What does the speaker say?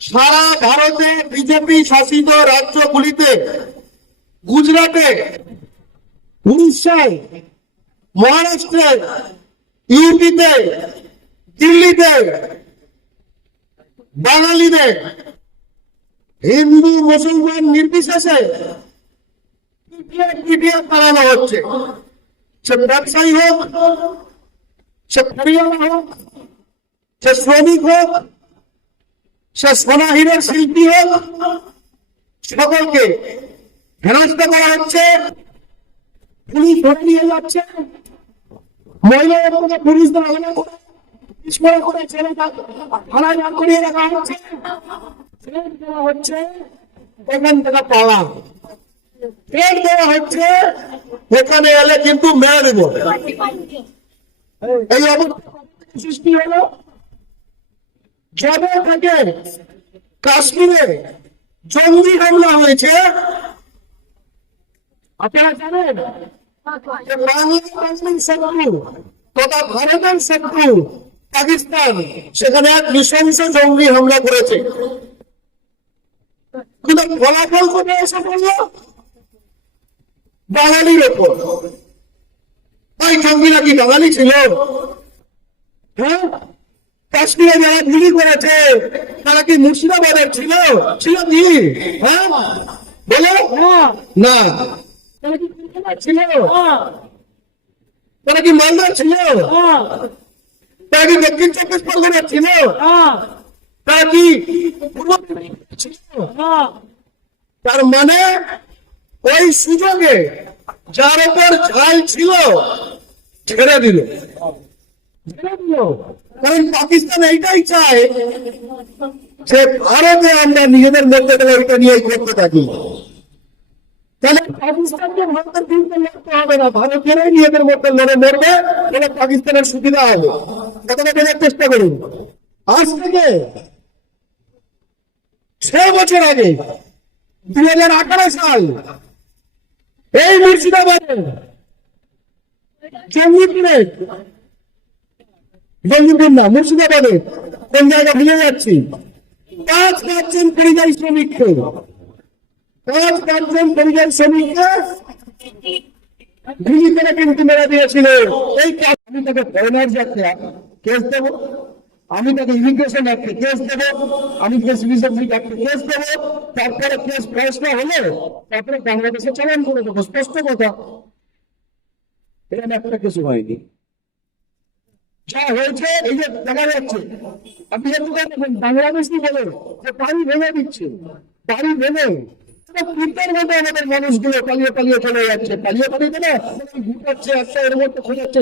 সারা ভারতে বিজেপি শাসিত রাজ্যগুলিতে, গুজরাটে, উড়িষ্যায়, মহারাষ্ট্রে, ইউপিতে, দিল্লিতে বাঙালিদের হিন্দু মুসলমান নির্বিশেষে পিটিএফ বানানো হচ্ছে। সে ব্যবসায়ী হোক, সে ফেরিওয়ালা হোক, সে শ্রমিক হোক, সে সোনা হীরের শিল্পী হোক, সকলকে হেনস্থা করা হচ্ছে। পুলিশ ধরে নিয়ে যাচ্ছে, মহিলাদের মধ্যে পুলিশদের হলে করে ছেলে থানায় দাঁড় করিয়ে রাখা হচ্ছে, দেওয়া হচ্ছে এখান থেকে পালা, ট্রেন দেওয়া হচ্ছে এখানে এলে কিন্তু মেরে দেব। এই অবস্থা সৃষ্টি হলো যবে থেকে কাশ্মীরে জঙ্গি হামলা হয়েছে। আপনারা জানেন যে বাংলাদেশের শত্রু তথা ভারতের শত্রু পাকিস্তান সেখানে এক নৃশংস জঙ্গি হামলা করেছে, কিন্তু ফলাফল কোথায় এসে পড়ল? বাঙালির ওপর। ওই জঙ্গিরা কি বাঙালি ছিল? হ্যাঁ, কাশ্মীরে যারা গুলি করেছে তারা কি মুর্শিদাবাদের ছিল? ছিল কি? হ্যাঁ বলো না। তারা কি কলকাতার ছিল? তারা কি মালদার ছিল? তারা কি দক্ষিণ চব্বিশ পরগনার ছিল? তারা কি পূর্ব ছিল? তার মানে ওই সুযোগে যার উপর ঝাল ছিল ছেড়ে দিল। কারণ পাকিস্তান এইটাই চায় যে ভারতে আমরা নিজেদের মধ্যে এটা নিয়ে করতে থাকি। তাহলে পাকিস্তানকে ভারতের বিরুদ্ধে লড়তে হবে না, ভারতেরাই নিজেদের মধ্যে লড়ে মরবে, তাহলে পাকিস্তানের সুবিধা হবে। কথাটা বোঝার চেষ্টা করুন। আজ থেকে 6 বছর আগে 2018 সাল এই মুর্শিদাবাদে জঙ্গিপুর না, মুর্শিদাবাদে কোন জায়গা ভুলে যাচ্ছি, 5-5 পরিযায়ী শ্রমিককে 5-5 পরিযায়ী শ্রমিককে গুলি করে কিন্তু মেরে দিয়েছিল। এই আমি তাকে ফরেনার যাচ্ছে কেস দেব, আমি তাকে ইমিগ্রেশন অ্যাক্টে কেস দেব, আমি সিভিল অ্যাক্টে কেস দেব, তারপরে কেস ফেসলা হলে তারপরে বাংলাদেশে চালান করে দেবো। স্পষ্ট কথা, এখানে একটা কিছু হয়নি। যা হয়েছে এই যে দেখা যাচ্ছে, আপনি একটু দেখেন বাংলাদেশি বলে যে বাড়ি ভেঙে দিচ্ছে, বাড়ি ভেঙে কুত্তার মতো আমাদের মানুষগুলো পালিয়ে পালিয়ে চলে যাচ্ছে, পালিয়ে পালিয়ে দেবে ঘুরছে একটা এর মধ্যে খোঁজাচ্ছে।